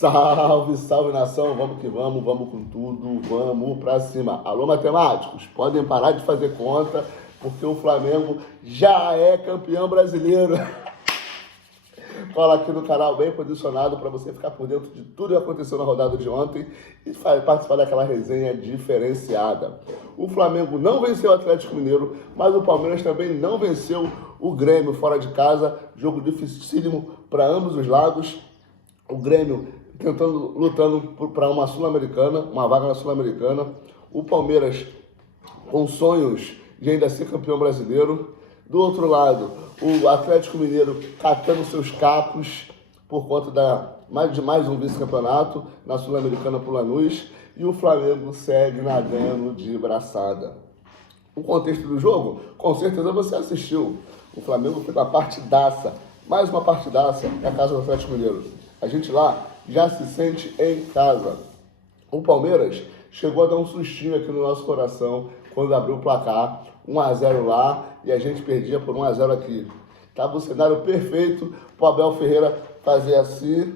Salve, salve nação, vamos que vamos com tudo, vamos pra cima. Alô, matemáticos, podem parar de fazer conta, porque o Flamengo já é campeão brasileiro. Cola aqui no canal bem posicionado para você ficar por dentro de tudo que aconteceu na rodada de ontem e participar daquela resenha diferenciada. O Flamengo não venceu o Atlético Mineiro, mas o Palmeiras também não venceu o Grêmio fora de casa. Jogo dificílimo para ambos os lados. O Grêmio lutando para uma Sul-Americana, uma vaga na Sul-Americana. O Palmeiras com sonhos de ainda ser campeão brasileiro. Do outro lado, o Atlético Mineiro catando seus cacos por conta de mais um vice-campeonato na Sul-Americana por Lanús. E o Flamengo segue nadando de braçada. O contexto do jogo, com certeza você assistiu. O Flamengo fez uma partidaça, mais uma partidaça na casa do Atlético Mineiro. A gente lá já se sente em casa. O Palmeiras chegou a dar um sustinho aqui no nosso coração quando abriu o placar, 1-0 lá, e a gente perdia por 1-0 aqui. Tava o cenário perfeito para o Abel Ferreira fazer assim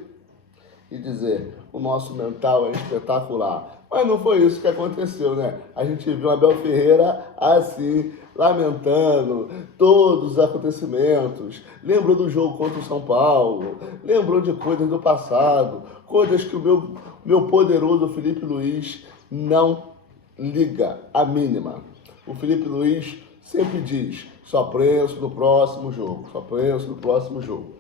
e dizer: o nosso mental é espetacular. Mas não foi isso que aconteceu, né? A gente viu o Abel Ferreira assim, lamentando todos os acontecimentos, lembrou do jogo contra o São Paulo, lembrou de coisas do passado, coisas que o meu poderoso Felipe Luiz não liga a mínima. O Felipe Luiz sempre diz: só penso no próximo jogo, só penso no próximo jogo.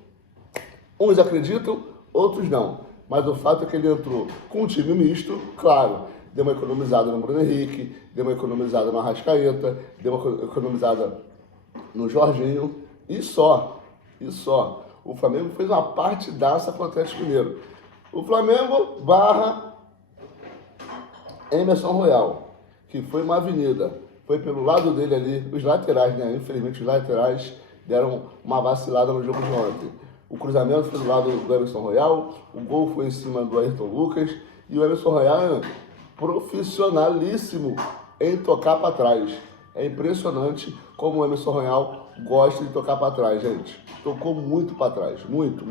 Uns acreditam, outros não. Mas o fato é que ele entrou com um time misto, claro, deu uma economizada no Bruno Henrique, deu uma economizada no Arrascaeta, deu uma economizada no Jorginho, e só. O Flamengo fez uma partidaça com o Atlético Mineiro. O Flamengo barra Emerson Royal, que foi uma avenida, foi pelo lado dele ali, os laterais, né? Infelizmente os laterais deram uma vacilada no jogo de ontem. O cruzamento foi do lado do Emerson Royal, o gol foi em cima do Ayrton Lucas, e o Emerson Royal é profissionalíssimo em tocar para trás. É impressionante como o Emerson Royal gosta de tocar para trás, gente. Tocou muito para trás, muito.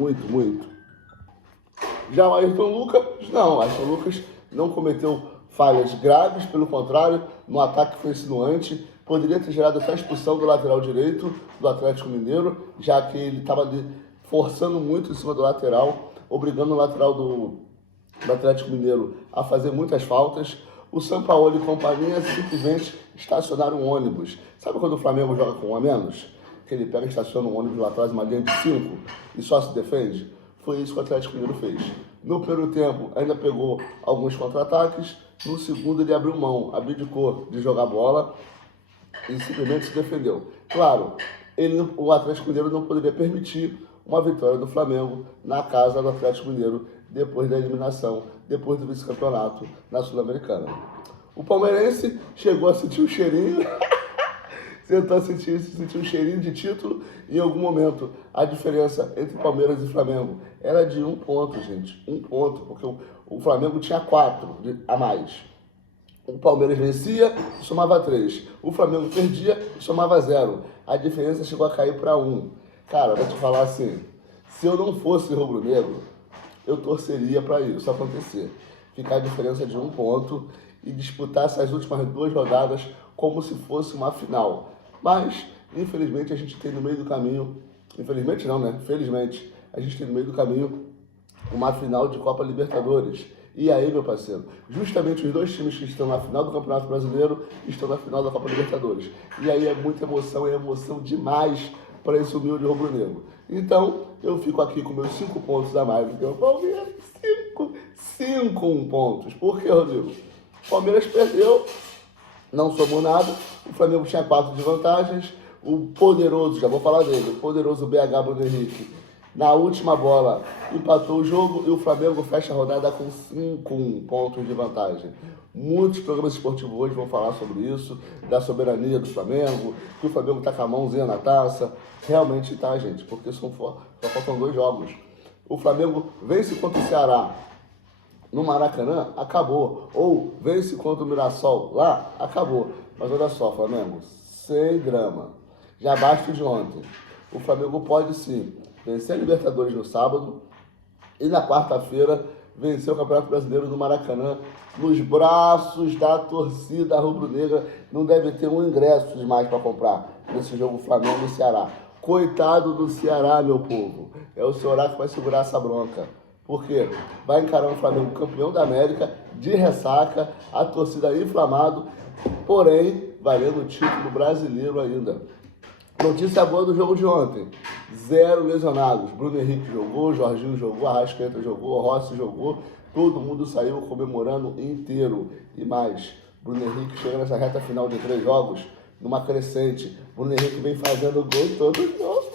Já o Ayrton Lucas, não, o Ayrton Lucas não cometeu falhas graves, pelo contrário, no ataque foi insinuante, poderia ter gerado até a expulsão do lateral direito do Atlético Mineiro, já que ele estava ali forçando muito em cima do lateral, obrigando o lateral do Atlético Mineiro a fazer muitas faltas. O Sampaoli e companhia simplesmente estacionaram um ônibus. Sabe quando o Flamengo joga com um a menos? Que ele pega e estaciona um ônibus lá atrás, uma linha de 5, e só se defende? Foi isso que o Atlético Mineiro fez. No primeiro tempo, ainda pegou alguns contra-ataques. No segundo, ele abriu mão, abdicou de jogar bola e simplesmente se defendeu. Claro, o Atlético Mineiro não poderia permitir uma vitória do Flamengo na casa do Atlético Mineiro depois da eliminação, depois do vice-campeonato na Sul-Americana. O palmeirense chegou a sentir um cheirinho, tentou sentir um cheirinho de título em algum momento. A diferença entre Palmeiras e Flamengo era de 1 ponto, gente. 1 ponto, porque o Flamengo tinha 4 a mais. O Palmeiras vencia e somava 3. O Flamengo perdia e somava 0. A diferença chegou a cair para 1. Cara, vou te falar assim, se eu não fosse rubro-negro, eu torceria para isso acontecer. Ficar a diferença de 1 ponto e disputar essas últimas 2 rodadas como se fosse uma final. Mas, infelizmente, a gente tem no meio do caminho, infelizmente não, né? Felizmente, a gente tem no meio do caminho uma final de Copa Libertadores. E aí, meu parceiro, justamente os 2 times que estão na final do Campeonato Brasileiro estão na final da Copa Libertadores. E aí é muita emoção, é emoção demais para esse humilde rubro-negro. Então, eu fico aqui com meus 5 pontos a mais do que o Palmeiras. 5 pontos. Por quê, Rodrigo? O Palmeiras perdeu, não somou nada. O Flamengo tinha 4 de vantagens. O poderoso, já vou falar dele, o poderoso BH Bruno Henrique, na última bola, empatou o jogo e o Flamengo fecha a rodada com 5 pontos de vantagem. Muitos programas esportivos hoje vão falar sobre isso, da soberania do Flamengo, que o Flamengo tá com a mãozinha na taça. Realmente tá, gente, porque só faltam 2 jogos. O Flamengo vence contra o Ceará no Maracanã, acabou. Ou vence contra o Mirassol lá, acabou. Mas olha só, Flamengo, sem drama. Já basta de ontem. O Flamengo pode sim vencer a Libertadores no sábado e na quarta-feira venceu o Campeonato Brasileiro no Maracanã, nos braços da torcida rubro-negra. Não deve ter um ingresso mais para comprar nesse jogo Flamengo e Ceará. Coitado do Ceará, meu povo. É o Ceará que vai segurar essa bronca. Por quê? Vai encarar um Flamengo campeão da América, de ressaca, a torcida inflamado, porém, valendo o título brasileiro ainda. Notícia boa do jogo de ontem. 0 lesionados. Bruno Henrique jogou, Jorginho jogou, Arrascaeta jogou, Rossi jogou. Todo mundo saiu comemorando inteiro. E mais, Bruno Henrique chega nessa reta final de 3 jogos numa crescente. Bruno Henrique vem fazendo gol todo jogo.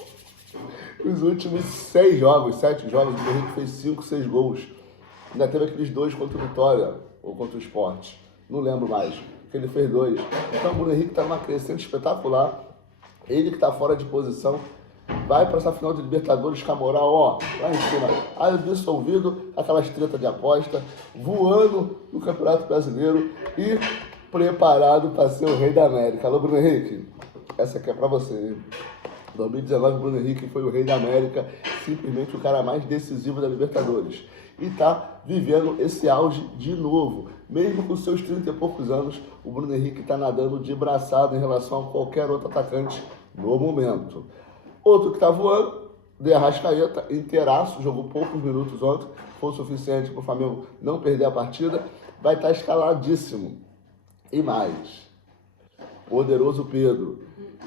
Nos últimos 6 jogos, 7 jogos, o Bruno Henrique fez 5, 6 gols. Ainda teve aqueles 2 contra o Vitória, ou contra o Sport. Não lembro mais, que ele fez 2. Então o Bruno Henrique está numa crescente espetacular. Ele que está fora de posição, vai para essa final de Libertadores com a moral, ó, lá em cima, absolvido, aquelas tretas de aposta, voando no Campeonato Brasileiro e preparado para ser o rei da América. Alô, Bruno Henrique, essa aqui é para você, hein? 2019, o Bruno Henrique foi o rei da América, simplesmente o cara mais decisivo da Libertadores. E está vivendo esse auge de novo. Mesmo com seus 30 e poucos anos, o Bruno Henrique está nadando de braçada em relação a qualquer outro atacante no momento. Outro que está voando, De Arrascaeta, inteiraço, jogou poucos minutos ontem, foi o suficiente para o Flamengo não perder a partida, vai estar escaladíssimo. E mais, poderoso Pedro.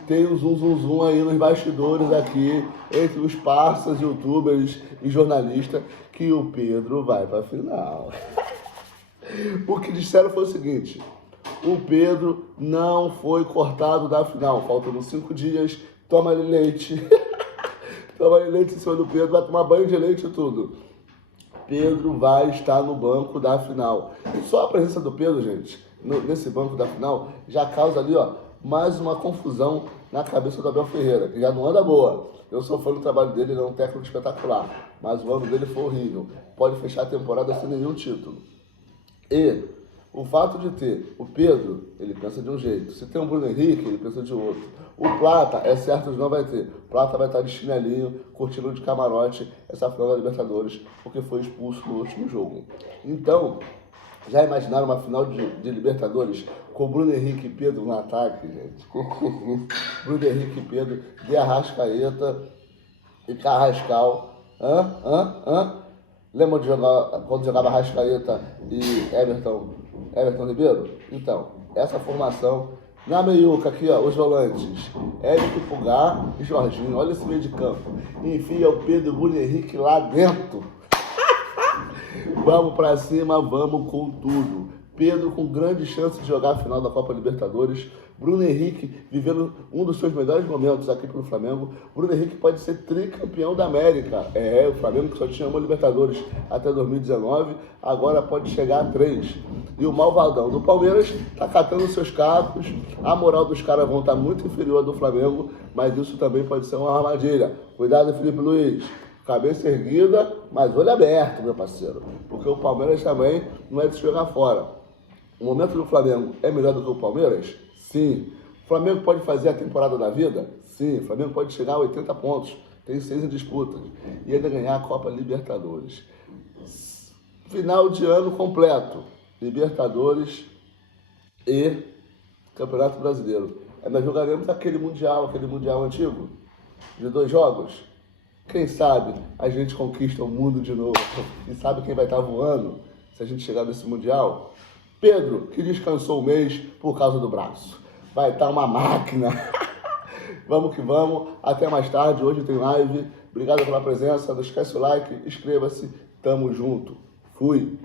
Tem um zum aí nos bastidores aqui, entre os parceiros, youtubers e jornalistas, que o Pedro vai para a final. O que disseram foi o seguinte: o Pedro não foi cortado da final, faltando 5 dias, toma leite. Toma leite em cima do Pedro, vai tomar banho de leite e tudo. Pedro vai estar no banco da final. Só a presença do Pedro, gente, nesse banco da final, já causa ali, ó, mais uma confusão na cabeça do Abel Ferreira, que já não anda boa. Eu sou fã do trabalho dele, ele é um técnico espetacular, mas o ano dele foi horrível. Pode fechar a temporada sem nenhum título. E o fato de ter o Pedro, ele pensa de um jeito. Se tem o Bruno Henrique, ele pensa de outro. O Plata, é certo que não vai ter. O Plata vai estar de chinelinho, curtindo de camarote essa final da Libertadores, porque foi expulso no último jogo. Então, já imaginaram uma final de Libertadores com Bruno Henrique e Pedro no ataque, gente? Bruno Henrique e Pedro, De Arrascaeta e Carrascal. Lembra de jogar, quando jogava Arrascaeta e Everton Ribeiro? Então, essa formação, na meiuca aqui, ó, os volantes, Érico Pulgar e Jorginho, olha esse meio de campo. Enfia o Pedro e o Bruno Henrique lá dentro. Vamos pra cima, vamos com tudo. Pedro com grande chance de jogar a final da Copa Libertadores. Bruno Henrique vivendo um dos seus melhores momentos aqui pelo Flamengo. Bruno Henrique pode ser tricampeão da América. O Flamengo que só tinha uma Libertadores até 2019, agora pode chegar a 3. E o malvadão do Palmeiras está catando seus cacos. A moral dos caras vão estar muito inferior à do Flamengo, mas isso também pode ser uma armadilha. Cuidado, Felipe Luiz. Cabeça erguida, mas olho aberto, meu parceiro. Porque o Palmeiras também não é de se jogar fora. O momento do Flamengo é melhor do que o Palmeiras? Sim. O Flamengo pode fazer a temporada da vida? Sim. O Flamengo pode chegar a 80 pontos. Tem 6 em disputas. E ainda ganhar a Copa Libertadores. Final de ano completo. Libertadores e Campeonato Brasileiro. Ainda jogaremos aquele Mundial antigo, de 2 jogos. Quem sabe a gente conquista o mundo de novo. E sabe quem vai estar voando se a gente chegar nesse Mundial? Pedro, que descansou o mês por causa do braço. Vai estar uma máquina. Vamos que vamos. Até mais tarde. Hoje tem live. Obrigado pela presença. Não esquece o like. Inscreva-se. Tamo junto. Fui.